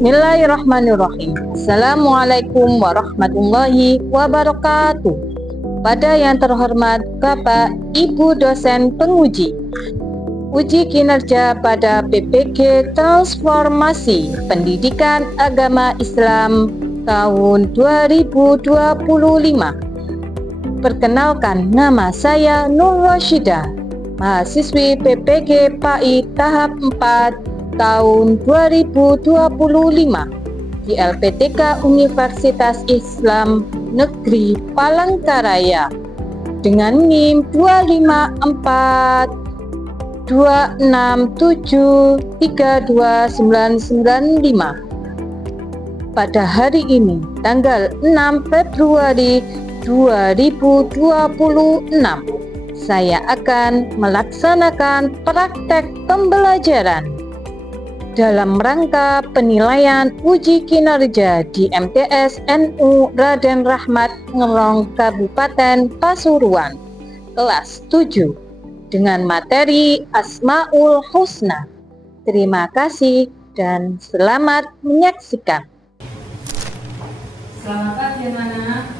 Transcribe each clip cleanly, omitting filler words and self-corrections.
Bismillahirrahmanirrahim. Assalamualaikum warahmatullahi wabarakatuh. Pada yang terhormat Bapak Ibu dosen penguji, uji kinerja pada PPG Transformasi Pendidikan Agama Islam tahun 2025. Perkenalkan, nama saya Nur Rashidah, mahasiswi PPG PAI tahap 4 tahun 2025 di LPTK Universitas Islam Negeri Palangkaraya dengan NIM 25426732995. Pada hari ini, tanggal 6 Februari 2026, saya akan melaksanakan praktek pembelajaran dalam rangka penilaian uji kinerja di MTS NU Raden Rahmat Ngerong Kabupaten Pasuruan kelas 7 dengan materi Asmaul Husna. Terima kasih dan selamat menyaksikan. Selamat pagi anak-anak.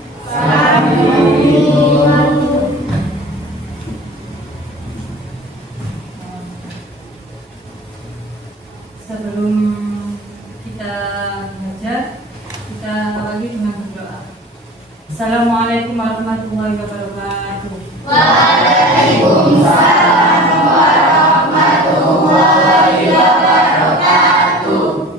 Sebelum kita belajar, kita awali dengan berdoa. Assalamualaikum warahmatullahi wabarakatuh. Waalaikumsalam warahmatullahi wabarakatuh.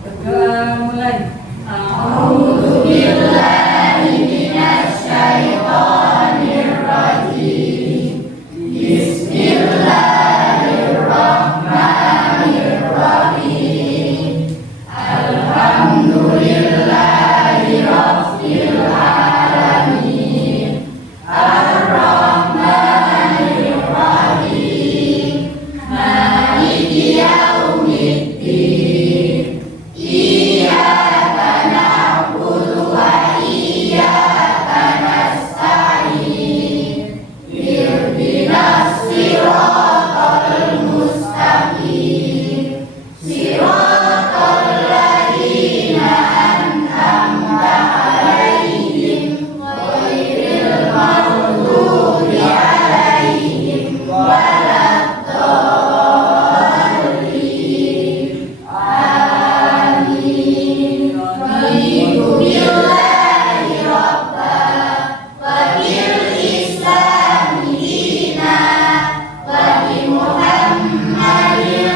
Berdoa mulai. A'udzubillahi minasyaitonir rajim. Bismillahirrahmanirrahim. Alhamdulillahi rabbil alamin. Ar-Rahmanir Rahim. Maliki yaumiddin. Iyyaka na'budu wa iyyaka nasta'in. Ihdinas siratal mustaqim. Siratal ladzina an'amta 'alaihim ghairil maghdubi 'alaihim waladdallin. Amin. Raditu billahi rabba wa bil islami dina wa bi Muhammadin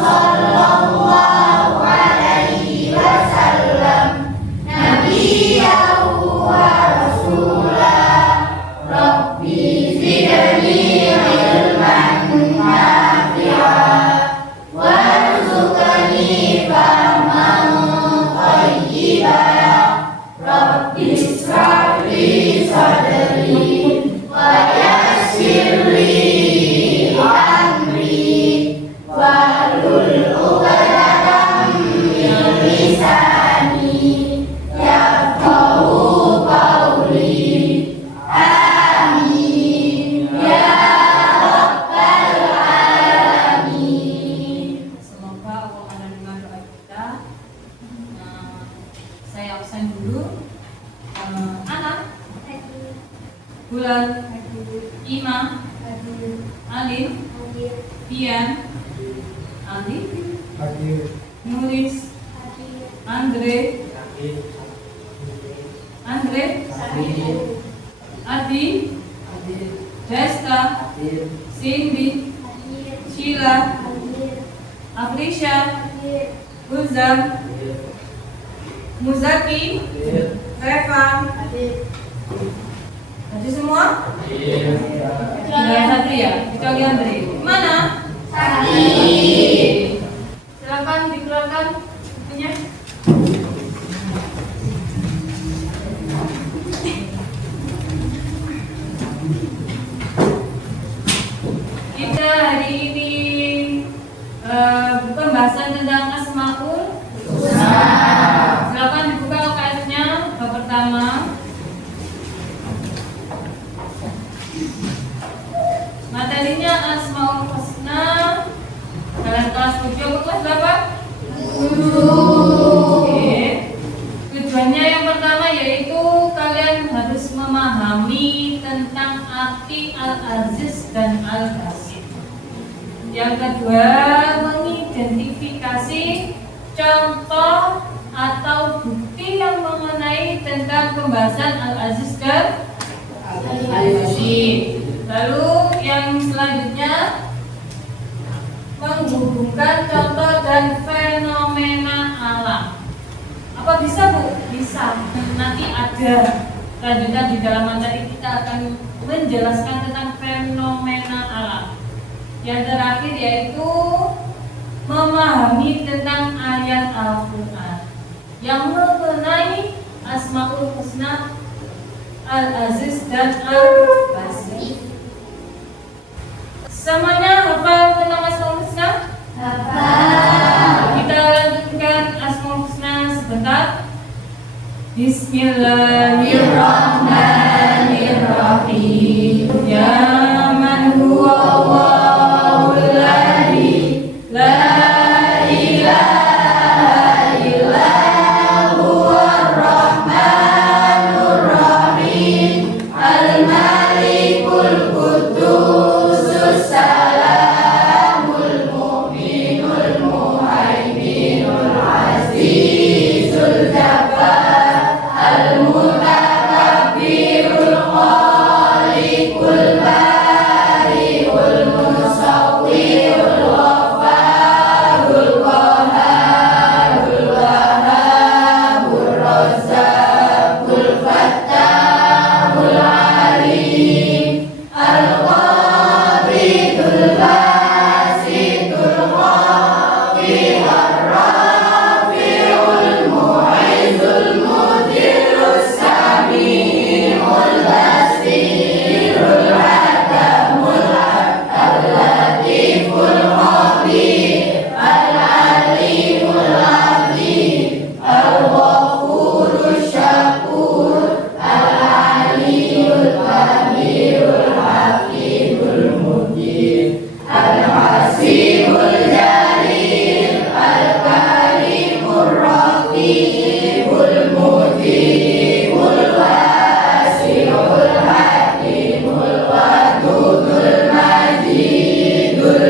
sallallahu alaihi wasallam nabiyyan wa rasulah. Rabbi zidni ilman nafi'an warzuqni fahman thayyiban. Rabbi ishrah li sadri wa yassir li amri wahlul 'uqdatam min lisani yafqahu qawli. Amin ya rabbal alamin. Semoga Allah menerima doa kita. Saya absen dulu. Anak, Bulan, Ima, Alif, Pian, Ali, Nuris, Andre, Adi, Desta, Cindy, Sheila, Afrisha, Gulzam, Muzaki, Revan. Tadi semua? Tinggal satu ya, kecuali Andre. Mana? Silakan dikeluarkan bukunya. Kita hari ini pembahasan tentang Asmaul Husna. Silakan dibuka UKS-nya bab pertama. Materinya Asmaul Husna dalam kelas 7 kelas berapa? Oke. Tujuannya yang pertama yaitu kalian harus memahami tentang arti Al-Aziz dan Al-Basit. Yang kedua, mengidentifikasi contoh atau bukti yang mengenai tentang pembahasan Al-Aziz dan Al-Basit. Lalu yang selanjutnya, menghubungkan contoh dan fenomena alam. Apa bisa, Bu? Bisa. Nanti ada lanjutan di dalam materi, kita akan menjelaskan tentang fenomena alam. Yang terakhir yaitu memahami tentang ayat Al-Quran yang mengenai Asmaul Husna, Al-Aziz dan Al-Basit. Semuanya hafal tentang Asmaul Husna? Hafal. Kita lanjutkan Asmaul Husna sebentar. Bismillahirrahmanirrahim. Ya man huwa Allahul ladzi la ilaha illa huwar rahmanur rahim. Al-malikul qudusus salamul mu'minul muhaiminul azizul jabbar al-mutakabbirul khaliqul bari'ul musawwirul ghafarul qaharul wahhabur razzaqul fattahul alim al-qabidul basitul khafidhur rafi'ul mu'izzul mudhirrus sami'ul basirul hadamul al-latiful khabir al-alimul azim al-ghafurus syakur al-aliyul kabirul hafidul mujib al-hasibul jalil al-karimur raqibul mujibul wasi'ul hakimul wadudul majidul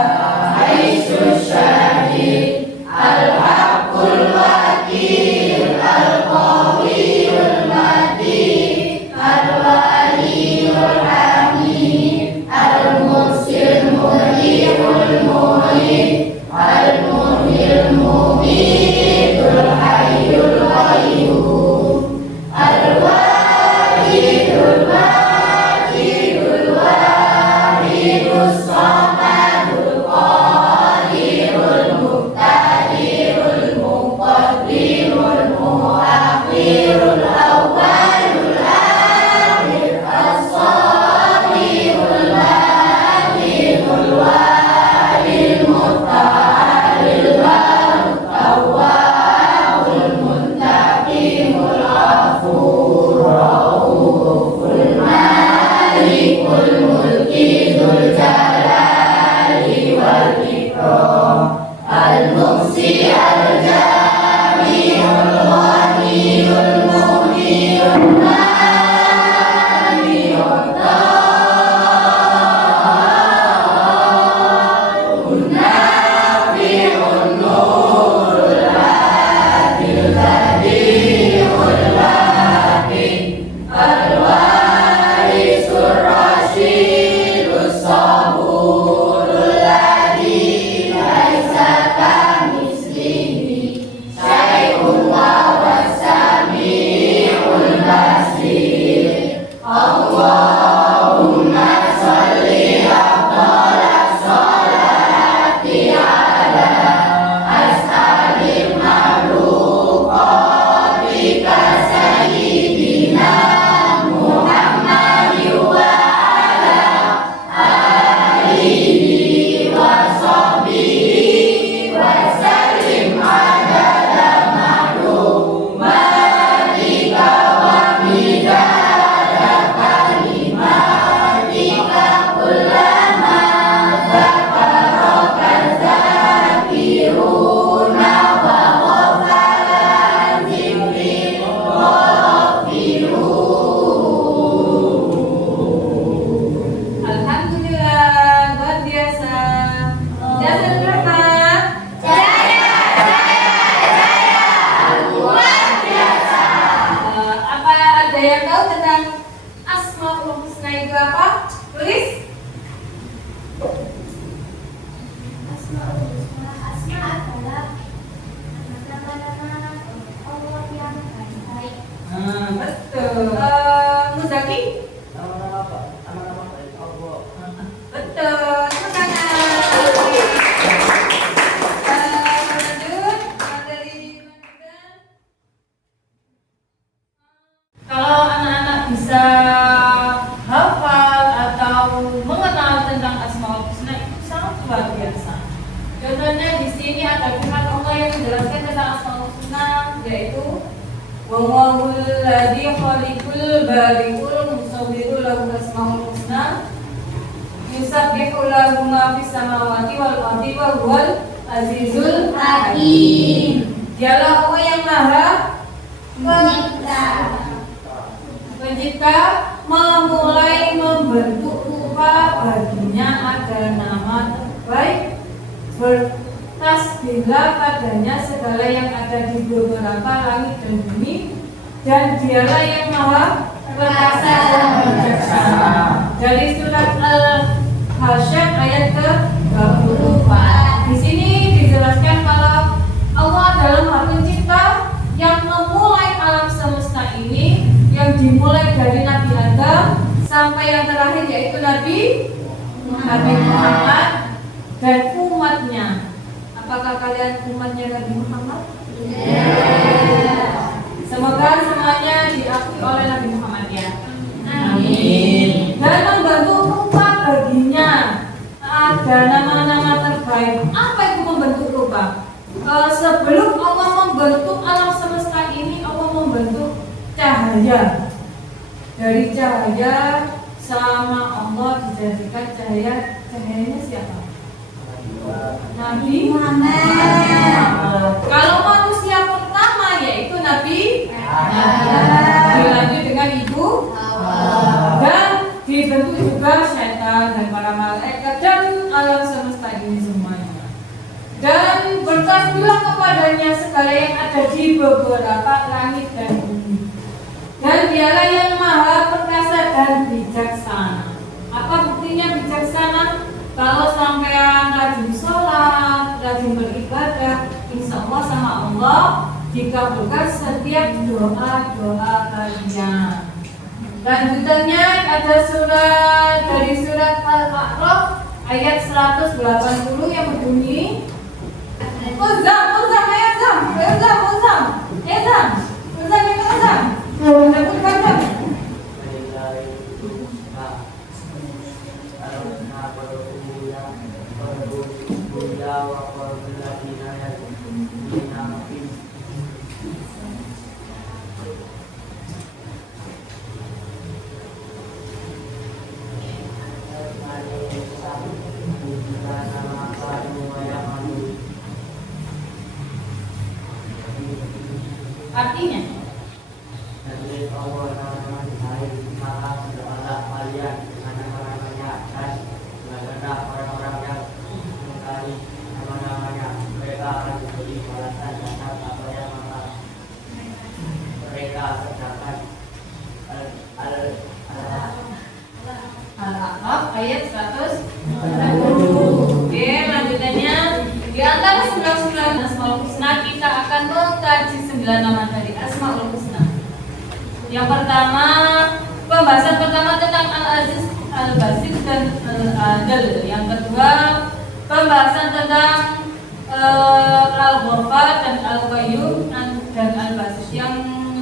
ba'isus syahid al-haqqul wakil al-qawiyul matin al-waliyul hamid al-musil mu'li'ul mu'id al-muhil mu'idul hayyul qayyum al-wahidul wajidul wahidus samadul qadirul muqtadirul muqaddirul muakhirul awwalul akhir as-salihul lahirul walil muta'alil barut tawwabul muntaqimul ghafur rauful malikul mulki dzul jalali wal ikram al-muhsi al-jami'ul ghaniyul mughniul mani'ud darul nafi'un nurul hadil badi'ul baqi al-warisul rasyidus saburul ladzi laisa kamitslihi syai'un wa huwas sami'ul basir. Allahumma sholli afdhalas sholati ala as'alil makhluqatika sayyidina Muhammadin wa ala alihi wa sahbihi wa sallim adada ma'lumatika wa midada kalimatika kullama zakaraka zakirun Asmaul Husna, asma adalah nama-nama Allah yang baik-baik. Betul. Muzaki? Betul. Tepuk tangan. Lanjut. Materi lanjutan. Kalau anak-anak bisa hafal atau mengenal tentang Asmaul Husna itu sangat luar biasa. Contohnya di sini ada firman Allah yang menjelaskan tentang Asmaul Husna, yaitu Wallahul ladzi khaliqul bari'ul musawwirul lahu asmaul husna yusabbihu lahu ma fis samawati wal ardi wa huwal azizul hakim. Dialah Allah yang Maha Pencipta, memulai membentuk rupa baginya ada nama terbaik. Bertasbihlah padanya segala yang ada di beberapa langit dan bumi, dan dialah yang Maha Perkasa dan bijaksana. Dari surat Al-Hasyr ayat ke-24. Di sini dijelaskan kalau Allah adalah Maha Pencipta yang memulai alam semesta ini, yang dimulai dari Nabi Adam sampai yang terakhir yaitu Nabi Muhammad dan umatnya. Apakah kalian umatnya Nabi Muhammad? Semoga semuanya diakui oleh Nabi Muhammad ya. Amin. Dan membentuk rupa baginya ada nama-nama terbaik. Apa itu membentuk rupa? Sebelum Allah membentuk alam semesta ini, Allah membentuk cahaya. Dari cahaya sama Allah dijadikan cahaya. Cahayanya siapa? Nabi Muhammad. Kalau manusia pertama yaitu Nabi dilanjut dengan ibu dan dibentuk juga syaitan dan para malaikat dan alam semesta ini semuanya. Dan bertasbihlah kepadanya segala yang ada di beberapa langit dan bumi. Dan dialah yang Maha Perkasa dan bijaksana. Apa buktinya bijaksana? Kalau sampean rajin sholat, rajin beribadah, insya Allah sama Allah dikabulkan setiap doa-doa kalian. Lanjutannya ada dari surat Al-A'raf ayat 180 yang berbunyi Uzam, artinya Al-A'raf ayat 100. Oke, lanjutannya di antara 99 Asmaul Husna kita akan mengkaji 9 nama dari Asmaul Husna. Yang pertama, pembahasan pertama tentang Al-Aziz, Al-Basir dan Al-Adil. Yang kedua, pembahasan tentang Al-Ghafar dan Al-Qayyum dan Al-Basir. Yang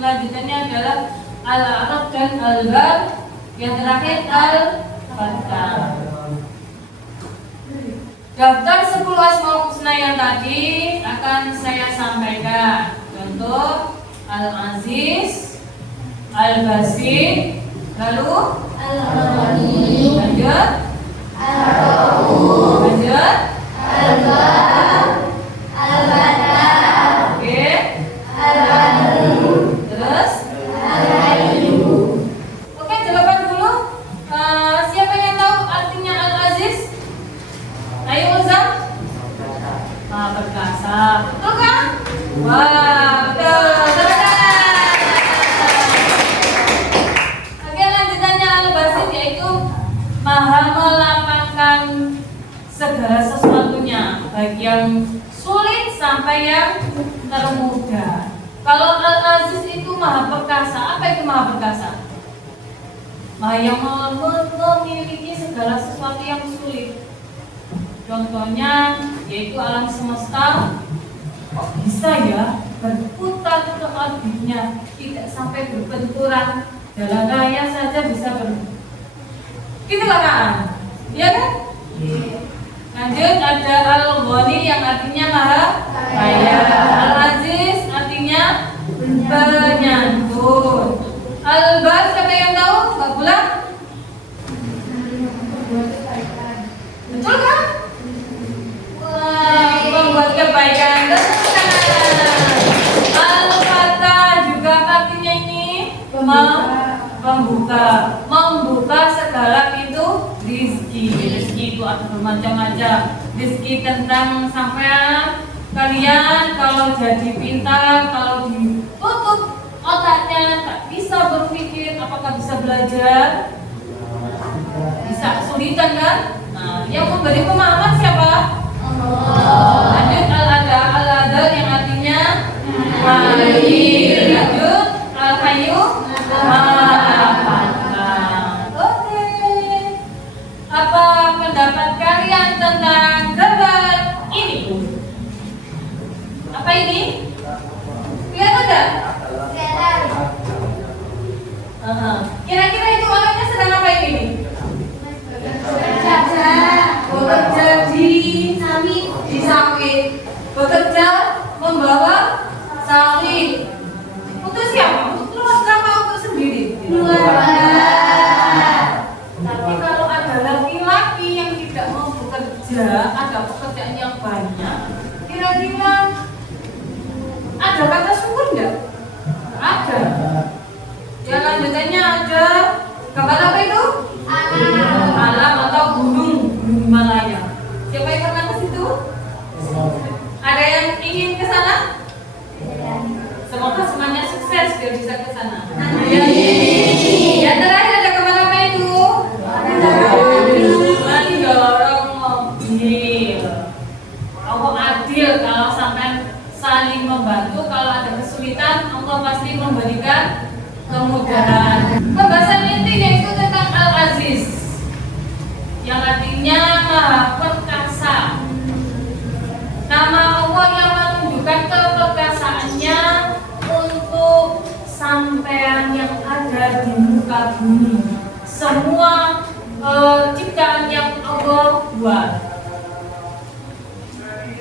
lanjutannya adalah Al-A'raf dan Al-Ghar. Yang terakhir Al-Fatah. Daftar 10 Asmaul Husna yang tadi akan saya sampaikan. Contoh Al-Aziz, Al-Basir, lalu Al-Ghani, lanjut Al-Rauf, lanjut Al-Ghar, Al-Fatah, oke, Al-Adil, terus Al-Hayyu. oke, jawaban dulu. Siapa yang tahu artinya Al-Aziz? Ayo Uzam. Perkasa, betul kan? Wah, betul. Oke, lanjutannya Al-Basir yaitu Maha melapangkan segala sesuatunya, baik yang sulit sampai yang termudah. Kalau Al-Aziz itu maha perkasa. Apa itu maha perkasa? Maha yang memiliki segala sesuatu yang sulit. Contohnya yaitu alam semesta. Kok bisa ya berputar ke orbitnya, tidak sampai berbenturan, jalan raya saja bisa Itulah kan? Iya kan? Lanjut, ada Al-Ghani yang artinya maha kaya. Al-Aziz artinya penyantun. Al-Bar, siapa yang tahu? Mbak Bulan? Betul kan? Wah, membuat kebaikan. Al-Fatah juga artinya ini membuka segala pintu rizki. Rizki itu ada bermacam-macam. Rizki tentang sampean, kalian kalau jadi pintar, kalau ditutup otaknya tak bisa berpikir, apakah bisa belajar? Bisa kesulitan kan? Nah, yang memberi pemahaman siapa? Lanjut, Al-Adha yang artinya Hayy. Lanjut, Al-Hayyu Oke. Apa pendapat kalian tentang gambar ini? Apa ini? Lihat ada? Kira-kira itu orangnya sedang apa ini? Bekerja di sawit. Bekerja membawa sawit. Untuk siapa? Untuk keluarga apa untuk sendiri? Tapi kalau ada laki-laki yang tidak mau bekerja, ada pekerjaan yang banyak, kira-kira ada kata syukur enggak? Ada. Yang lanjutannya ada gambar apa itu? Alam atau gunung Himalaya. Siapa yang pernah ke situ? Ada yang ingin ke sana? Semoga semuanya sukses biar bisa ke sana. Yang terakhir ada gambar apa itu? Mendorong mobil. Allah adil kalau sampai saling membantu. Kalau ada kesulitan, Allah pasti memberikan kemudahan. Pembahasan intinya itu tentang Al-Aziz, yang artinya maha perkasa. Nama Allah yang menunjukkan keperkasaannya untuk sampean yang ada di muka bumi. Semua ciptaan yang Allah buat.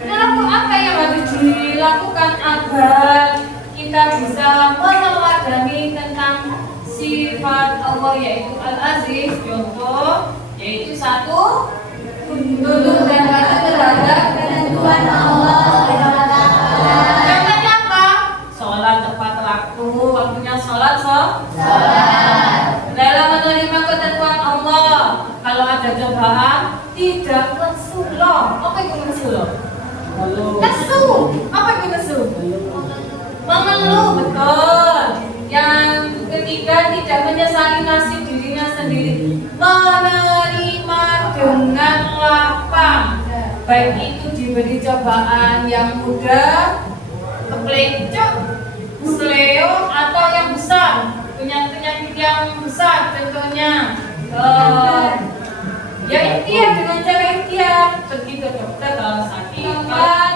Lalu apa yang harus dilakukan agar kita bisa meneladani tentang sifat Allah yaitu Al-Aziz? Contoh yaitu satu, tunduk dan patuh terhadap ketentuan Allah. Contohnya apa? Sholat tepat waktu, waktunya sholat dalam menerima ketentuan Allah. Kalau ada cobaan tidak lesu loh. Apa itu lesu loh? Lesu. Apa itu lesu? Mengeluh, betul. Yang ketiga, tidak menyesali nasib dirinya sendiri, menerima dengan lapang, baik itu diberi cobaan yang mudah, keplecok, seleo, atau yang besar, penyakit yang besar, contohnya ya ikhtiar, dengan cara ikhtiar pergi ke dokter kalau sakit. Keempat,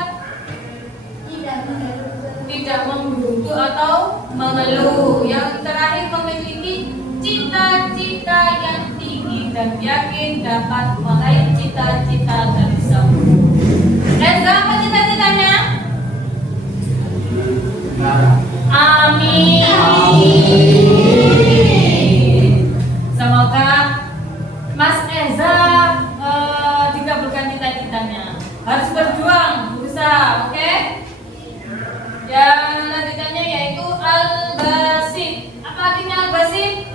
tidak membuntu atau mengeluh. Yang terakhir, memiliki cita-cita yang tinggi dan yakin dapat meraih cita-cita tersebut. Reza, apa cita-citanya? Amin. Semoga Mas Eza dikabulkan cita-citanya. Harus berjuang, berusaha, oke? Yang lanjutannya yaitu Al-Basit. Apa artinya Al-Basit?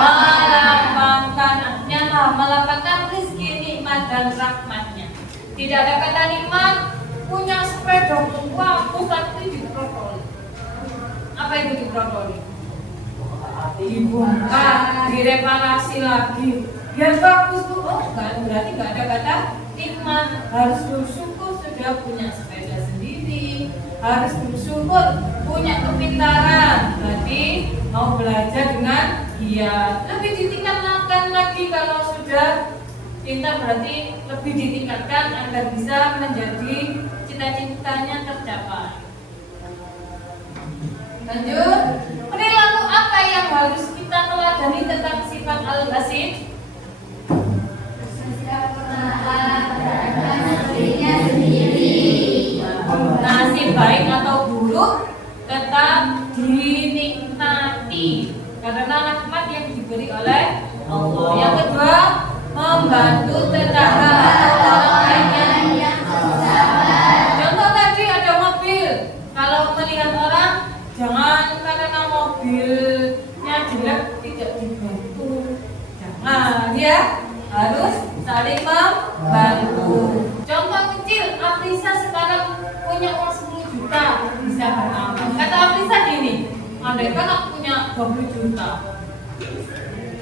Melapangkan, artinya melapangkan rezeki, nikmat dan rahmatnya. Tidak ada kata nikmat, punya sepeda bagus tapi diprotoli. Apa itu diprotoli? Dibongkar, direparasi lagi. Biar bagus Bu. Oh, berarti nggak ada kata nikmat. Harus bersyukur sudah punya sepeda sendiri. Harus bersyukur punya kepintaran. Berarti mau belajar dengan giat. Lebih ditingkatkan lagi kalau sudah pintar, berarti lebih ditingkatkan agar bisa menjadi cita-citanya tercapai. Lanjut. Perilaku apa yang harus kita teladani tentang sifat al-basit? Nasib baik atau buruk tetap dinikmati karena rahmat yang diberi oleh Allah. Yang kedua, membantu tetangga atau orang lain yang bersabar. Contoh tadi ada mobil, kalau melihat orang jangan karena mobilnya jelek tidak dibantu. Jangan ya, harus saling membantu. Contoh kecil, Afrisa sekarang punya uang 10 juta bisa beramal. Kata Afrisa gini, andai kan aku punya 20 juta,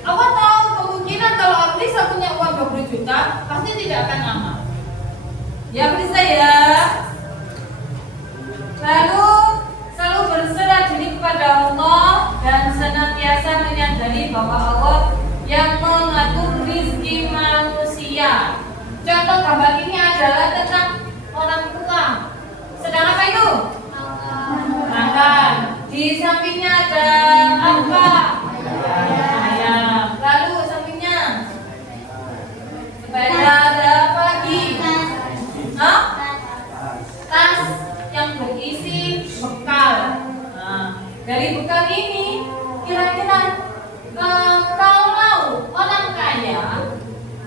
aku tahu kemungkinan kalau Afrisa punya uang 20 juta pasti tidak akan amal. Ya Afrisa ya. Lalu selalu berserah diri kepada Allah dan senantiasa menyadari bahwa Allah yang mengatur rizki manusia. Contoh gambar ini adalah tentang orang tua sedang apa itu? Makan. Di sampingnya ada apa? Ayam. Lalu sampingnya sepeda, ada apa lagi? Hah? Tas yang berisi bekal. Nah, dari bekal ini kira-kira kalau orang kaya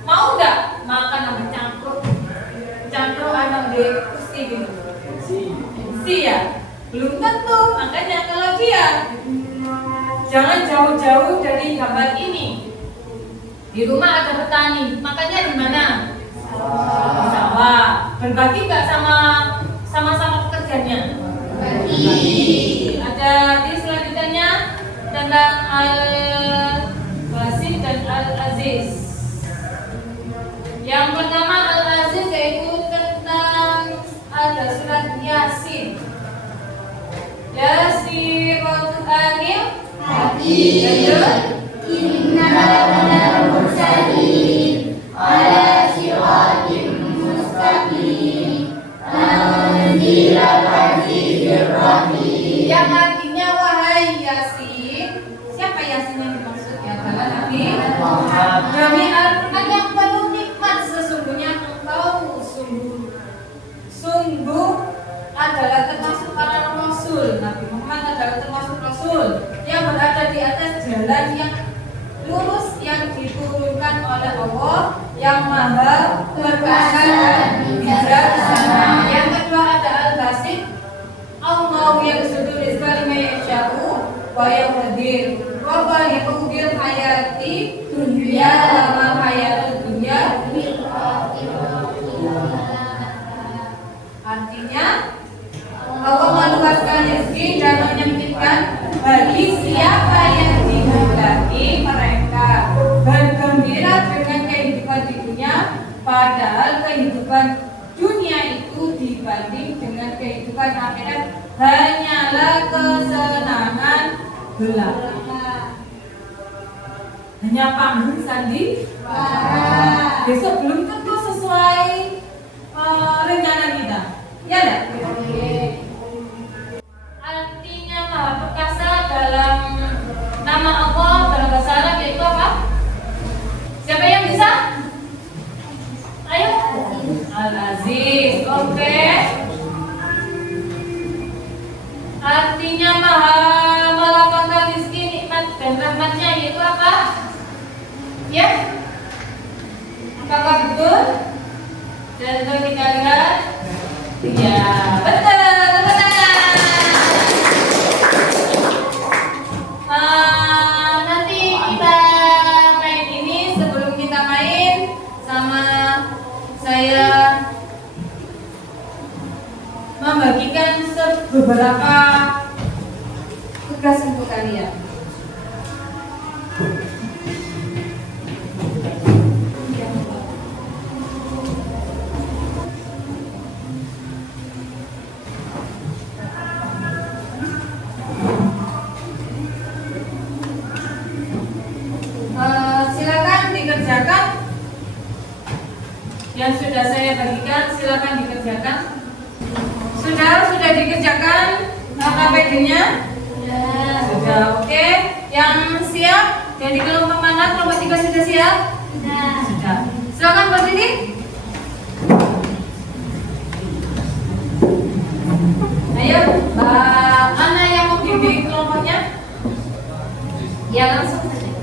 mau nggak makan sama cangkruk anak di kursi gitu? Si ya? Belum tentu. Makanya kalau dia jangan jauh-jauh dari gambar ini. Di rumah ada petani, makanya di mana? Di sawah. Berbagi nggak sama-sama pekerjanya? Berbagi. Ada di selanjutnya tentang Al-Basit dan Al-Aziz. Yang pertama Al-Aziz yaitu tentang ada surat Yasin. Yasin Al-Anil Hakim. Innal mursalin ala siratim mustaqim tanzilal azizir rahim. Yang artinya wahai Yasin. Siapa Yasin yang dimaksud? Ya adalah Nabi Muhammad. Demi Al-Quran yang penuh nikmat, sesungguhnya engkau sungguh adalah termasuk para rasul. Nabi Muhammad adalah termasuk rasul yang berada di atas jalan yang lurus yang diturunkan oleh Allah yang maha perkasa dan bijaksana. Yang kedua ada Al-Basit. Allah yang sudur rizqan mayyasha'u wa yaqdir wa balighul hayati dunya lama hayatud dunya. Artinya Allah meluaskan rezeki dan menyempitkan bagi siapa yang dikehendaki mereka. Bergembira dengan kehidupan di dunia, padahal kehidupan dunia itu dibanding dengan kehidupan akhirat hanyalah kesenangan belaka. Hanya panggung sandi. Besok belum tentu sesuai rencana kita. Ya enggak? Artinya maha perkasa dalam nama Allah dalam bahasa Arab yaitu apa? Siapa yang bisa? Ayo. Al-Aziz. Oke. Artinya maha melapangkan rezeki, nikmat dan rahmatnya yaitu apa? Ya? Apakah betul? Dan kita lihat. Ya, betul. Nanti kita main ini. Sebelum kita main, sama saya membagikan beberapa tugas untuk kalian. yang sudah saya bagikan silakan dikerjakan. Sudah dikerjakan KPD-nya? Sudah, oke. Yang siap? Dari kelompok mana? Kelompok 3 sudah siap? Sudah. Silakan berdiri. Ayo, mana yang mau bimbing kelompoknya? Ya langsung saja.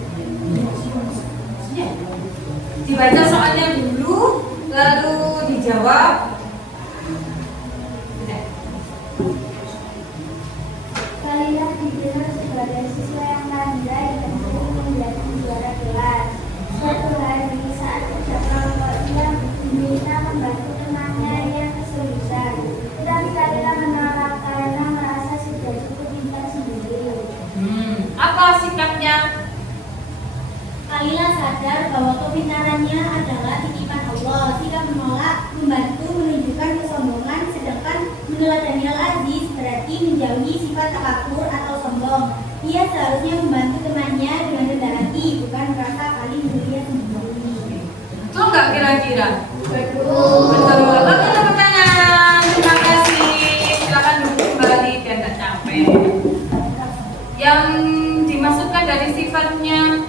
Dibaca soalnya dulu, lalu dijawab. Kalian dikenal sebagai siswa yang pandai dan sering menjadi juara kelas. Suatu hari saat kerja kelompoknya diminta membantu temannya yang kesulitan. Tetapi Kalila menolak karena merasa sudah cukup pintar sendiri. Apa sikapnya? Kalila sadar bahwa kepintarannya adalah titipan Allah. Jika menolak membantu menunjukkan kesombongan, sedangkan meneladani Al-Aziz berarti menjauhi sifat takabur atau sombong. Ia seharusnya membantu temannya dengan rendah hati, bukan merasa paling mulia sendiri. Betul nggak kira-kira? Betul. Oke, tepuk tangan. Terima kasih. Silakan duduk kembali biar nggak capek. Yang dimaksudkan dari sifatnya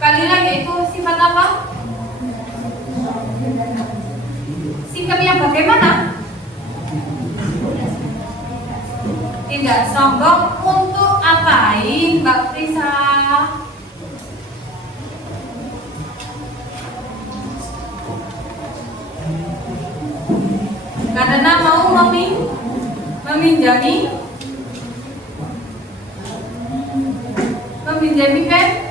Kalila yaitu sifat apa? Sikap yang bagaimana? Tidak sombong. Untuk apain Mbak Prisa? Karena mau meminjami pensil.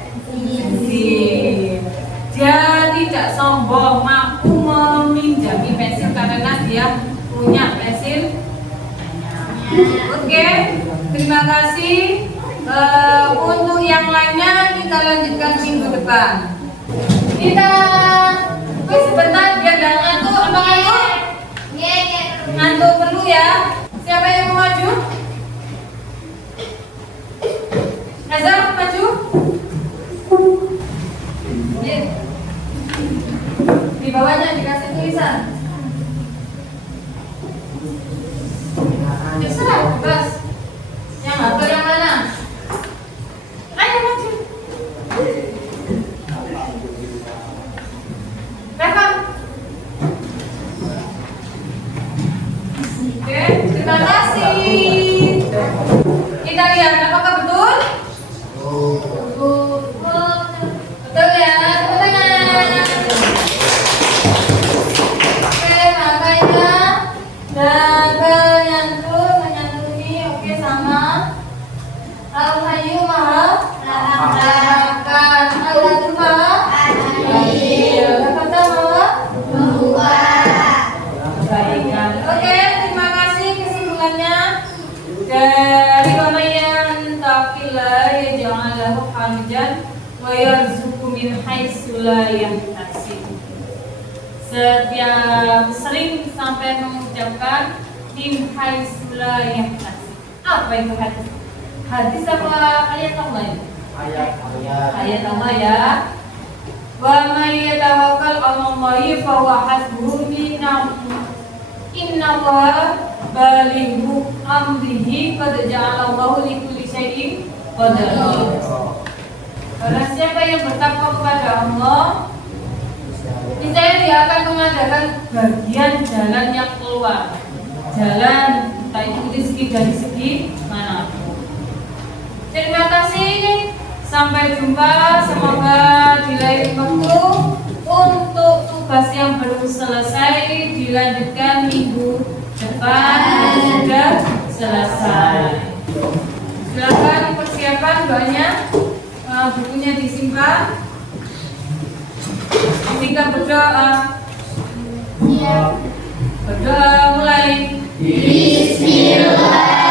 Dia tidak sombong, mampu meminjami pensil karena dia punya pensil. Oke, terima kasih. Untuk yang lainnya kita lanjutkan minggu depan. Kita sebentar biar gak ngantuk. Apa ngantuk? Ngantuk perlu ya. Siapa yang mau maju? Nazar maju. Di bawahnya dikasih tulisan. Terserah, bebas. Yang apa yang mana? Ayo maju. Rekam. Oke, terima kasih. Kita lihat apakah betul? Betul ya, tepuk tangan. Oke, makanya dan menyantuni. Oke, sama. Al-Hayyu Maha Rahman. Al-Ghafur Maha Adil. Kata Maha Baikkan. Oke, terima kasih. Kesimpulannya dari wamayan taqillah yaj'alahu hamidan wa yarzuqhu min haitsu la yahtasib. Setiap sering sampai mengucapkan min haitsu la yahtasib. Apa itu hadis? Hadis apa ayat Allah ini? Ayat Allah ya. Wa may yatawakkal 'ala Allahi fa huwa hasbuhu. Innallaha balighu amrihi qad ja'ala Allahu likulli syai'in qadara. Barang siapa yang bertakwa kepada Allah, niscaya dia akan mengadakan bagian jalan yang keluar. Jalan entah itu dari segi manapun. Terima kasih. Sampai jumpa. Semoga di lain waktu. Untuk tugas yang belum selesai dilanjutkan minggu depan. Sudah selesai. Silakan persiapan doanya. Bukunya disimpan. Kita berdoa. Berdoa mulai. Bismillahirrahmanirrahim.